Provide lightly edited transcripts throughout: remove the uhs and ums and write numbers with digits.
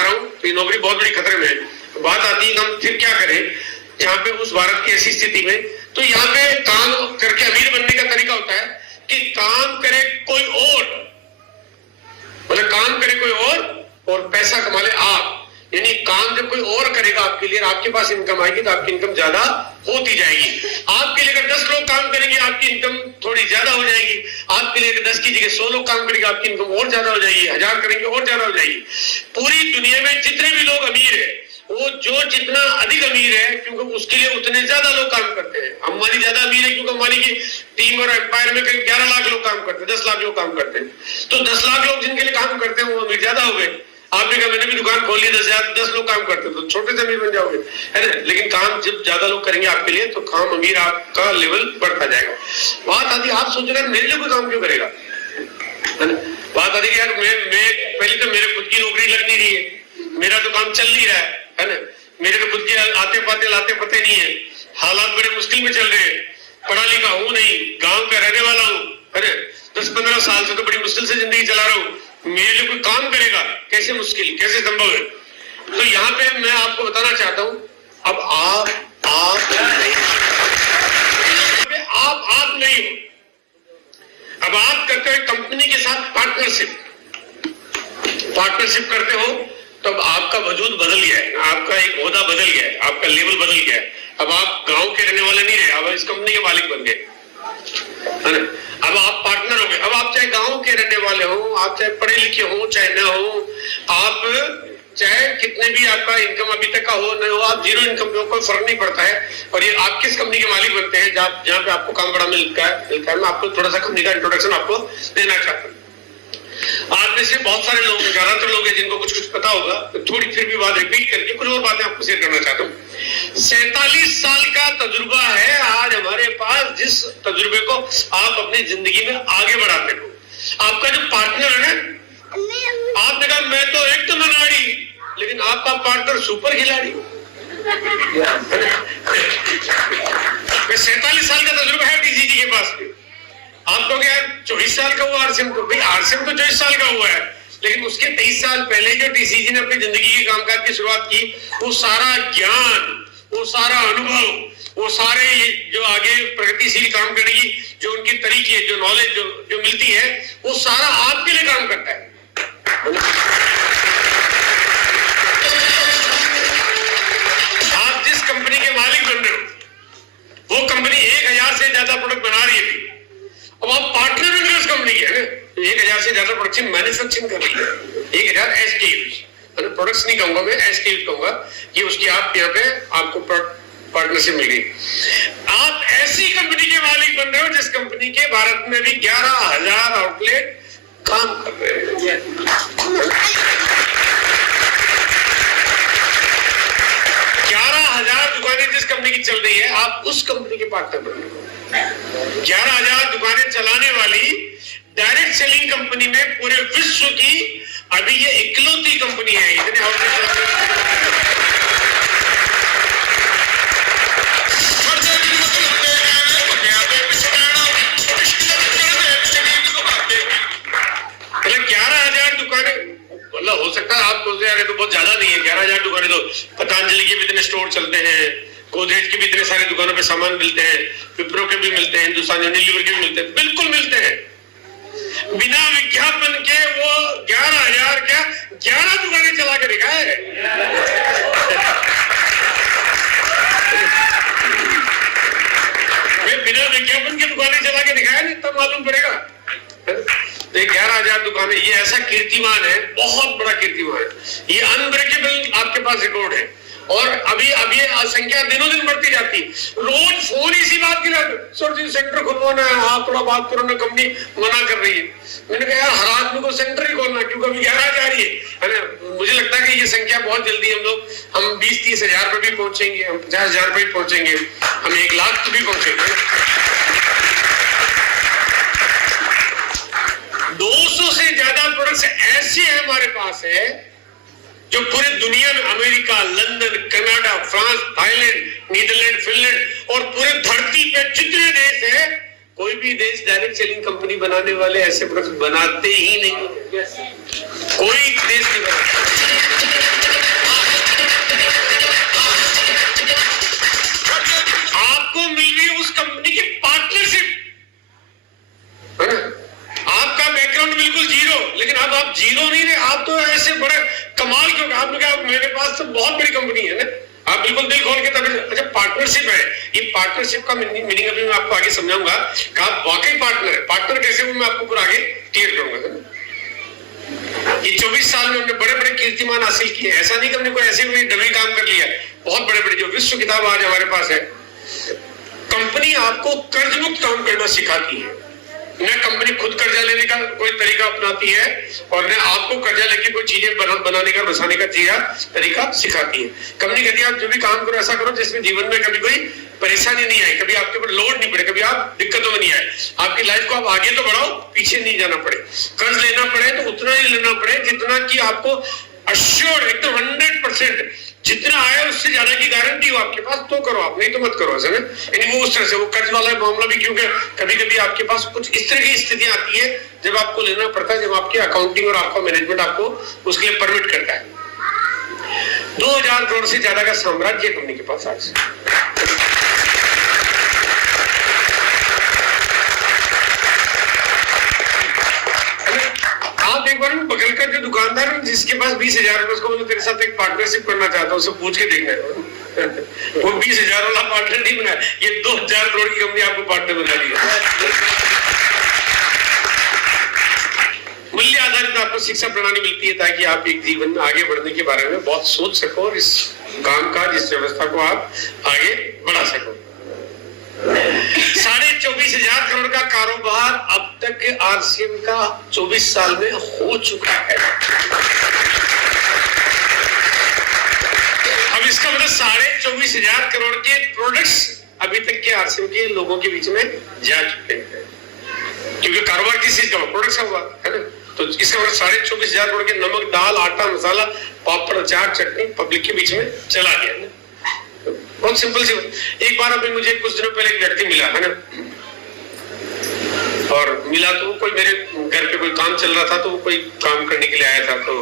बना रहा हूँ तो ये नौकरी बहुत बड़ी खतरे में है। बात आती है कि हम फिर क्या करें यहाँ पे उस भारत की ऐसी स्थिति में। तो यहाँ पे काम करके अमीर बनने का तरीका होता है कि काम करे कोई और, मतलब काम करे कोई और पैसा कमा ले आप। यानी काम जब कोई और करेगा आपके लिए, आपके पास इनकम आएगी तो आपकी इनकम ज्यादा होती जाएगी। आपके लिए अगर 10 लोग काम करेंगे आपकी इनकम थोड़ी ज्यादा हो जाएगी। आपके लिए 10 की जगह 100 लोग काम करेंगे आपकी इनकम और ज्यादा हो जाएगी। 1000 करेंगे और ज्यादा हो जाएगी। पूरी दुनिया में जितने भी लोग अमीर है, वो जो जितना अधिक अमीर है क्योंकि उसके लिए उतने ज्यादा लोग काम करते हैं। अंबानी ज्यादा अमीर है क्योंकि अंबानी की टीम और एम्पायर में करीब 11 लाख लोग काम करते हैं, 10 लाख लोग काम करते हैं। तो 10 लाख लोग जिनके लिए काम करते हैं वो अमीर ज्यादा हो गए। आपने कहा मैंने भी दुकान खोल ली, 10 लोग काम करते तो छोटे से अमीर बन जाओगे, है ना। लेकिन काम जब ज्यादा लोग करेंगे आपके लिए तो काम अमीर आपका लेवल बढ़ता जाएगा। बात आती है आप सोच रहे हैं मेरे लिए कोई काम क्यों करेगा, है ना। बात आती है यार मैं पहले तो मेरे खुद की नौकरी लग नहीं रही है, मेरा तो काम चल नहीं रहा है ना। मेरे तो खुद के आते पाते लाते पते नहीं है, हालात बड़े मुश्किल में चल रहे हैं, पढ़ा लिखा हूं नहीं, गांव का रहने वाला हूं, है ना। 10-15 साल से तो बड़ी मुश्किल से जिंदगी चला रहा हूं, मेरे लिए कोई काम करेगा कैसे मुश्किल, कैसे संभव है। तो यहाँ पे मैं आपको बताना चाहता हूं अब आप नहीं हो। अब आप करते हो कंपनी के साथ पार्टनरशिप करते हो तो अब आपका वजूद बदल गया है, आपका एक ओहदा बदल गया है, आपका लेवल बदल गया है। अब आप गांव के रहने वाले नहीं रहे, अब इस कंपनी के मालिक बन गए, है ना। अब आप पार्टनर हो गए। अब आप चाहे गांव के रहने वाले हो, आप चाहे पढ़े लिखे हो चाहे न हो, आप चाहे कितने भी आपका इनकम अभी तक का हो न हो, आप जीरो इनकम पे हो, कोई फर्क नहीं पड़ता है। और ये आप किस कंपनी के मालिक बनते हैं जहाँ पे आपको काम बड़ा मिलता है। मैं आपको थोड़ा सा कंपनी का इंट्रोडक्शन आपको देना चाहता हूँ। आप में से बहुत सारे लोग, ज्यादातर लोग हैं जिनको कुछ पता होगा, तो थोड़ी फिर भी बात रिपीट करके कुछ और बातें आपको शेयर करना चाहता हूँ। 47 साल का तजुर्बा है आज हमारे पास, जिस तजुर्बे को आप अपनी जिंदगी में आगे बढ़ाते हो। आपका जो पार्टनर है, आपने कहा मैं तो एक तो खिलाड़ी, लेकिन आपका पार्टनर सुपर खिलाड़ी। 47 साल का तजुर्बा है टीसीजी के पास भी। आप कहोगे यार 24 साल का हुआ आरसीएम को, भाई आरसीएम तो 24 साल का हुआ है, लेकिन उसके 23 साल पहले जो टीसीजी ने अपनी जिंदगी के कामकाज की शुरुआत की, वो सारा ज्ञान, वो सारा अनुभव, वो सारे जो आगे प्रगतिशील काम करने की जो उनकी तरीके, जो नॉलेज जो मिलती है, वो सारा आपके लिए काम करता है। आप जिस कंपनी के मालिक बन रहे हो वो कंपनी 1000 से ज्यादा प्रोडक्ट बना रही है। अब आप पार्टनर बन रहे हो उस कंपनी के, है ना। 1000 से ज्यादा प्रोडक्शन मैन्युफैक्चरिंग कर रही है, 1000 SKUs, प्रोडक्ट्स नहीं कहूंगा मैं, SKUs कहूंगा कि उसकी आप यहाँ पे आपको पार्टनरशिप मिल गई। आप ऐसी कंपनी के मालिक बन रहे हो जिस कंपनी के भारत में भी 11,000 आउटलेट काम कर रहे हैं। 11,000 दुकानें जिस कंपनी की चल रही है, आप उस कंपनी के पार्टनर बन रहे हो। 11,000 दुकानें चलाने वाली डायरेक्ट सेलिंग कंपनी में पूरे विश्व की अभी ये इकलौती कंपनी है। इतने मतलब 11,000 दुकानें, मतलब हो सकता है आप बोलते हैं तो बहुत ज्यादा नहीं है 11,000 दुकानें। तो पतंजलि के भी इतने स्टोर चलते हैं, गोदरेज के भी इतने सारे दुकानों पे सामान मिलते हैं, विप्रो के भी मिलते हैं, हिंदुस्तान यूनिलीवर के भी मिलते हैं, बिल्कुल मिलते हैं। बिना विज्ञापन के वो 11,000 क्या 11 दुकानें चला के दिखाए। बिना विज्ञापन के दुकानें चला के दिखाया नहीं, तब मालूम पड़ेगा। 11,000 दुकानें, ये ऐसा कीर्तिमान है, बहुत बड़ा कीर्तिमान है। ये अनब्रेकेबल आपके पास रिकॉर्ड है। और अभी संख्या दिनों दिन बढ़ती जाती। रोज फोन इसी बात की, सर जी सेंटर खुलवाना है, हाँ थोड़ा बात करो ना, कंपनी मना कर रही है। मैंने कहा यार हर आदमी को सेंटर ही खोलना, क्योंकि अभी 11,000 ही है ना। मुझे लगता है कि ये संख्या बहुत जल्दी हम 20-30 हजार पर भी पहुंचेंगे, हम 50,000 पर भी पहुंचेंगे, हम 1 लाख पर भी पहुंचेंगे। 200 से ज्यादा प्रोडक्ट्स ऐसे हैं हमारे पास है जो पूरे दुनिया में, America, London, Canada, France, Thailand, Netherland, Finland और पूरे धरती पे जितने देश है, कोई भी देश डायरेक्ट सेलिंग कंपनी बनाने वाले ऐसे प्रोडक्ट बनाते ही नहीं, कोई देश नहीं बनाता। आप तो ऐसे बड़े कमाल क्यों? आपने कहा मेरे पास तो बहुत बड़ी कंपनी है ना, आप बिल्कुल दिल खोल के तभी। अच्छा, पार्टनरशिप है, ये पार्टनरशिप का मीनिंग अभी मैं आपको आगे समझाऊंगा कि आप वाकई पार्टनर है। पार्टनर कैसे वो मैं आपको पूरा आगे क्लियर करूंगा। ये 24 साल में हमने बड़े बड़े कीर्तिमान हासिल किए। ऐसा नहीं कि हमने कोई ऐसे भी डमी काम कर लिया, बहुत बड़े बड़े जो विश्व किताब आज हमारे पास है। कंपनी आपको कर्ज मुक्त काम करना सिखाती है, न कंपनी खुद कर्जा लेने का कोई तरीका अपनाती है और न आपको कर्जा लेके कोई चीजें बनाने का बसाने का तरीका सिखाती है। कंपनी कहती है आप जो भी काम करो ऐसा करो जिसमें जीवन में कभी कोई परेशानी नहीं आए, कभी आपके ऊपर लोड नहीं पड़े, कभी आप दिक्कतों में नहीं आए, आपकी लाइफ को आप आगे तो बढ़ाओ, पीछे नहीं जाना पड़े। कर्ज लेना पड़े तो उतना ही लेना पड़े जितना कि आपको अश्योर्ड एकदम 100% जितना आया उससे ज्यादा की गारंटी हो आपके पास, तो करो, आप नहीं तो मत करो। ऐसा ना, यानी वो उस तरह से वो कर्ज वाला मामला भी, क्योंकि कभी कभी आपके पास कुछ इस तरह की स्थितियां आती है जब आपको लेना पड़ता है, जब आपकी अकाउंटिंग और आपका मैनेजमेंट आपको उसके लिए परमिट करता है। 2000 करोड़ से ज्यादा का साम्राज्य कंपनी के पास आज। आप एक बार बगल का जो दुकानदार है जिसके पास 20,000 रुपए, उसको बोलो तेरे साथ एक पार्टनरशिप करना चाहता हूँ, उससे पूछ के देखना है। वो 20,000 वाला पार्टनर नहीं बना, ये 2000 करोड़ की कंपनी आपको पार्टनर बना दिया। मूल्य आधारित आपको शिक्षा प्रणाली मिलती है ताकि आप एक जीवन में आगे बढ़ने के बारे में बहुत सोच सको और इस काम का, जिस व्यवस्था को आप आगे बढ़ा सको। 24,500 करोड़ का कारोबार अब तक आरसीएम का 24 साल में हो चुका है। अब इसका मतलब 24,500 करोड़ के प्रोडक्ट्स अभी तक के आरसीएम के लोगों के बीच में जा चुके हैं, क्योंकि कारोबार किस चीज का प्रोडक्ट्स का हुआ है ना। तो इसका मतलब 24,500 करोड़ के नमक, दाल, आटा, मसाला, पापड़, अचार, चटनी पब्लिक के बीच में चला गया ना। बहुत सिंपल सी। एक बार अभी मुझे कुछ दिनों पहले एक व्यक्ति मिला है ना, और मिला तो कोई मेरे घर पे कोई काम चल रहा था, तो वो कोई काम करने के लिए आया था। तो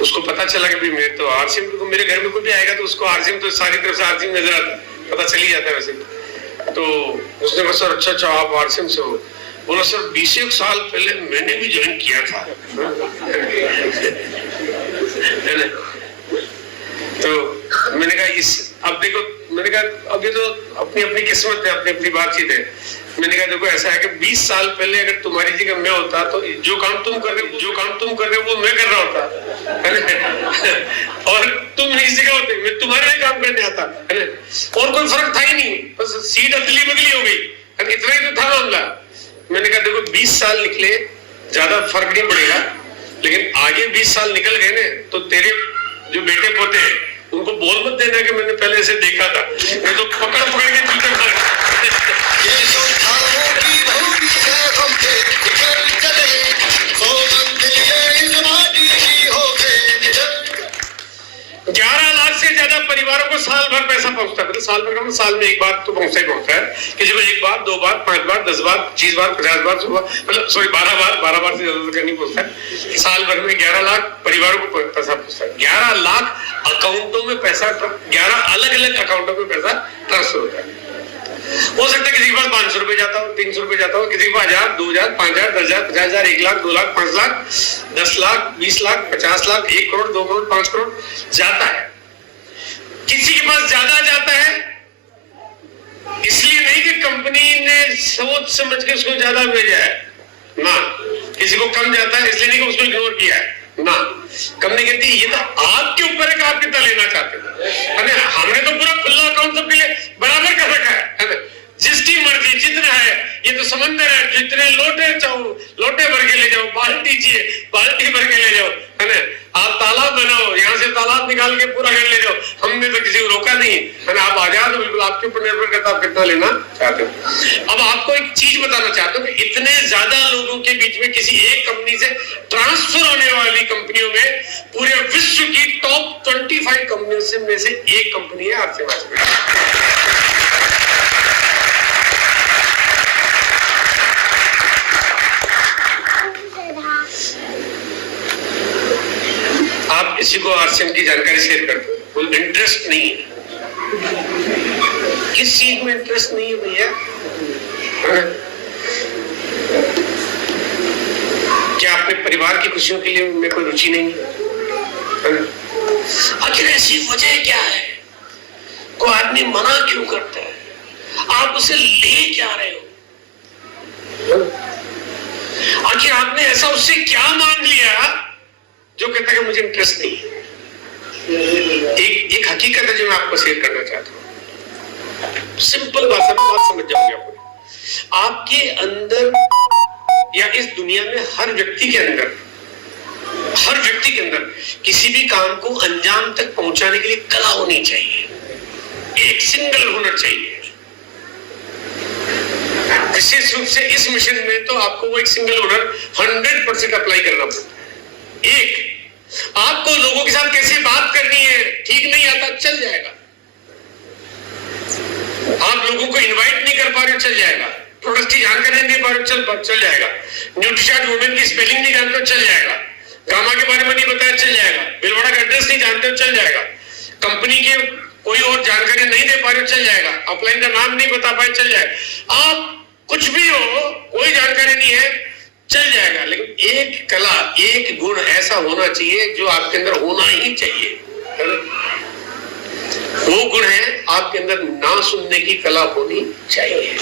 उसको पता चला कि भाई मेरे तो आरसीएम को, मेरे घर में कोई भी आएगा तो उसको आरसीएम, तो सारी तरफ से आरसीएम नजर आता, पता चल ही जाता है वैसे। तो उसने कहा सर अच्छा आप आरसीएम से हो? बोला सर 20 साल पहले मैंने भी ज्वाइन किया था। तो मैंने कहा अब देखो, मैंने कहा अभी तो अपनी अपनी किस्मत है, अपनी अपनी बातचीत है। मैंने कहा देखो ऐसा है कि 20 साल पहले अगर तुम्हारी जगह मैं होता तो जो काम तुम कर रहे हो वो मैं कर रहा होता, और तुम इस जगह होते, मैं तुम्हारे लिए काम करने आता, है ना। और कोई फर्क था ही नहीं, बस सीट अदली बदली हो गई, इतना ही तो था मामला। मैंने कहा देखो 20 साल निकले, ज्यादा फर्क नहीं पड़ेगा, लेकिन आगे 20 साल निकल गए ना, तो तेरे जो बेटे पोते हैं उनको बोल मत देना कि मैंने पहले से देखा था, मैं तो पकड़ के जूते मार। परिवारों को साल भर पैसा पहुंचता है, मतलब साल भर का साल में एक बार तो पहुंचता ही पहुंचता है, किसी को 1 बार 2 बार 5 बार 10 बार 20 बार 50 बार, मतलब सॉरी 12 बार से ज्यादा करनी पहुंचता है। साल भर में 11 लाख परिवारों को पैसा पहुंचता है। 11 लाख अकाउंटों में पैसा, 11 अलग अलग अकाउंटों में पैसा ट्रांसफर होता है। हो सकता है किसी के पास 500 रुपए जाता हो, 300 रुपए जाता हो, किसी के पास 1000, 2000, 5000, 10,000, 50,000, 1 लाख, 2 लाख, 5 लाख, 10 लाख, 20 लाख, 50 लाख, 1 करोड़, 2 करोड़, 5 करोड़ जाता है। किसी के पास ज्यादा जाता है, इसलिए नहीं कि कंपनी ने सोच समझ के उसको ज्यादा भेजा है ना, किसी को कम जाता है इसलिए नहीं कि उसको इग्नोर किया है ना। कंपनी कहती है ये तो आपके ऊपर है कि आप कितना लेना चाहते हो, है ना। हमने तो पूरा खुला अकाउंट सबके लिए बराबर कर रखा है ना, जिसकी मर्जी जितना है, ये तो समंदर है, जितने लोटे चाहो लोटे भर के ले जाओ, बाल्टी चाहिए बाल्टी भर के ले जाओ, है ना। आप तालाब बनाओ, यहाँ से तालाब निकाल के पूरा घर ले जाओ, हमने तो किसी को रोका नहीं है ना। आप आजाद हो, बिल्कुल आपके ऊपर निर्भर करता आप कितना लेना चाहते हो। अब आपको एक चीज बताना चाहता हूँ कि इतने ज्यादा लोगों के बीच में किसी एक कंपनी से ट्रांसफर होने वाली कंपनियों में पूरे विश्व की टॉप 25 कंपनियों में से एक कंपनी है आरसीएम। आप किसी को आरसीएम की जानकारी शेयर करते हो, कोई इंटरेस्ट नहीं है, किस चीज में इंटरेस्ट नहीं है भैया। क्या आपको अपने परिवार की खुशियों के लिए में कोई रुचि नहीं है। आखिर ऐसी वजह क्या है? कोई आदमी मना क्यों करता है? आप उसे ले क्या रहे हो? आखिर आपने ऐसा उससे क्या मांग लिया जो कहता है कि मुझे इंटरेस्ट नहीं है? एक हकीकत है जो मैं आपको शेयर करना चाहता हूं। सिंपल बात समझ जाओगे आपके अंदर या इस दुनिया में हर व्यक्ति के अंदर किसी भी काम को अंजाम तक पहुंचाने के लिए कला होनी चाहिए, एक सिंगल हुनर चाहिए। विशेष रूप से इस मिशन में तो आपको वो एक सिंगल हुनर 100% अप्लाई करना पड़ता है। एक, आपको लोगों के साथ कैसे बात करनी है ठीक नहीं आता, चल जाएगा। आप लोगों को इनवाइट नहीं कर पा रहे हो, चल जाएगा। प्रोडक्ट की जानकारी नहीं दे पा रहे हो, चल जाएगा। न्यूट्रिशन वुमेन की स्पेलिंग नहीं जानते हो, चल जाएगा। गामा के बारे में नहीं बताया, चल जाएगा। बिलवाड़ा का एड्रेस नहीं जानते हो, चल जाएगा। कंपनी के कोई और जानकारी नहीं दे पा रहे हो, चल जाएगा। अपलाइन का नाम नहीं बता पाए, चल जाएगा। आप कुछ भी हो, कोई जानकारी नहीं है, चल जाएगा। लेकिन एक कला, एक गुण ऐसा होना चाहिए जो आपके अंदर होना ही चाहिए। वो गुण है आपके अंदर ना सुनने की कला होनी चाहिए।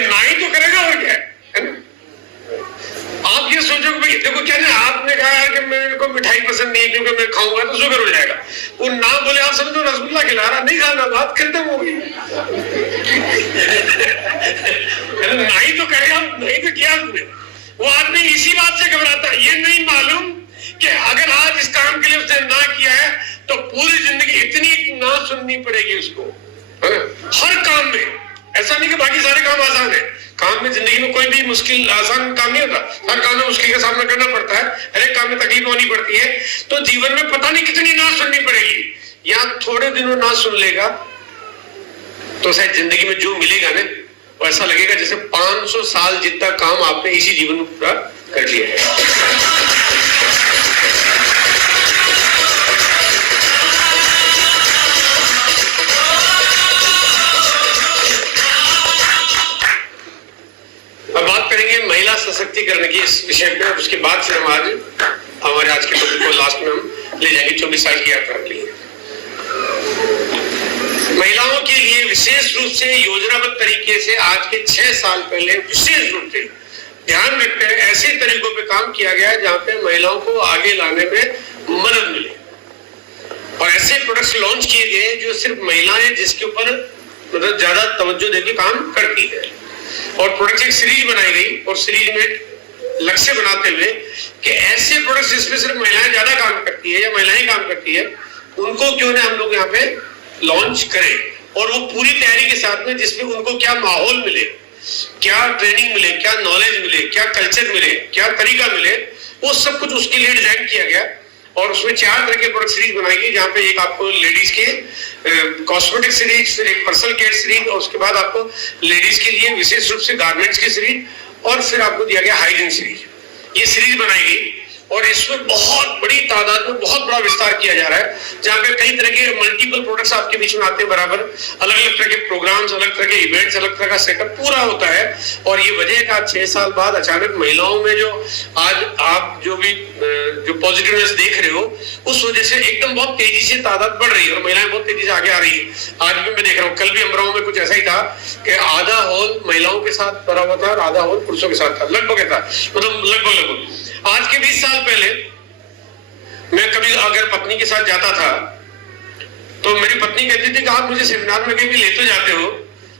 ना ही तो करेगा और क्या है ना? आप ये सोचो कि देखो क्या है, आपने कहा कि मेरे को मिठाई पसंद नहीं है क्योंकि मैं खाऊंगा तो शुगर हो जाएगा। वो ना बोले आप समझो रसगुल्ला खिला रहा, नहीं खाना, बात खत्म हो गई। ना ही तो करेगा, नहीं तो किया उसने। वो आदमी इसी बात से घबराता है, ये नहीं मालूम कि अगर आज इस काम के लिए उसने ना किया है तो पूरी जिंदगी इतनी ना सुननी पड़ेगी उसको, है ना? हर काम में। ऐसा नहीं कि बाकी सारे काम आसान है। काम में, जिंदगी में कोई भी मुश्किल आसान काम नहीं होता। हर काम में मुश्किल का सामना करना पड़ता है, हर एक काम में तकलीफ होनी पड़ती है। तो जीवन में पता नहीं कितनी ना सुननी पड़ेगी। या थोड़े दिनों ना सुन लेगा तो शायद जिंदगी में जो मिलेगा ना, वो ऐसा लगेगा जैसे 500 साल जितना काम आपने इसी जीवन में पूरा कर लिया है। अब बात करेंगे महिला सशक्तिकरण की इस विषय पे। उसके बाद फिर हम हमारे आज के टॉपिक को लास्ट में हम ले जाएंगे 24 साल की यात्रा के लिए। महिलाओं के लिए विशेष रूप से योजनाबद्ध तरीके से आज के 6 साल पहले विशेष रूप से ध्यान रखते हैं ऐसे तरीकों पे काम किया गया है जहां पे महिलाओं को आगे लाने में मदद मिले। और ऐसे प्रोडक्ट्स लॉन्च किए गए जो सिर्फ महिलाएं जिसके ऊपर मतलब ज्यादा तवज्जो देके काम करती है। और प्रोडक्ट एक सीरीज बनाई गई और सीरीज में लक्ष्य बनाते हुए कि ऐसे प्रोडक्ट्स जिसमें सिर्फ महिलाएं ज्यादा काम करती है या महिलाएं काम करती है, उनको क्यों ना हम लोग यहाँ पे लॉन्च करें। और वो पूरी तैयारी के साथ में जिसमें उनको क्या माहौल मिले, क्या ट्रेनिंग मिले, क्या नॉलेज मिले, क्या कल्चर मिले, क्या तरीका मिले, वो सब कुछ उसके लिए डिजाइन किया गया। और उसमें 4 तरह के प्रोडक्ट सीरीज बनाई गई, जहाँ पे एक आपको लेडीज के कॉस्मेटिक सीरीज, फिर एक पर्सनल केयर सीरीज, और उसके बाद आपको लेडीज के लिए विशेष रूप से गारमेंट्स की सीरीज, और फिर आपको दिया गया हाइजीन सीरीज। ये सीरीज बनाई गई और इसमें बहुत बड़ी तादाद में बहुत बड़ा विस्तार किया जा रहा है, जहाँ पे कई तरह के मल्टीपल प्रोडक्ट्स आपके बीच में आते हैं बराबर। अलग अलग तरह के प्रोग्राम्स, अलग तरह के इवेंट्स, अलग तरह का सेटअप पूरा होता है। और ये वजह का 6 साल बाद अचानक महिलाओं में जो आज आप जो भी जो पॉजिटिवनेस देख रहे हो, उस वजह से एकदम बहुत तेजी से तादाद बढ़ रही है और महिलाएं बहुत तेजी से आगे आ रही है। आज भी मैं देख रहा हूँ, कल भी अमराव में कुछ ऐसा ही था कि आधा हॉल महिलाओं के साथ भरा हुआ था और आधा हॉल पुरुषों के साथ था, लगभग ऐसा, मतलब लगभग। आज के 20 साल पहले मैं कभी अगर पत्नी के साथ जाता था तो मेरी पत्नी कहती थी कि आप मुझे सेमिनार में कहीं ले तो जाते हो,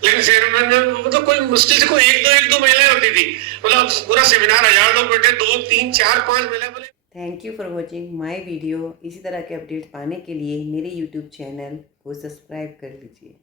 लेकिन सेमिनार में मतलब कोई मुश्किल से कोई एक दो महिलाएं होती थी, मतलब पूरा सेमिनार 1000 लोग बैठे, 2 3 4 5 महिलाएं बोले। Thank you for watching my video. इसी तरह के अपडेट पाने के लिए मेरे यूट्यूब चैनल को सब्सक्राइब कर लीजिए।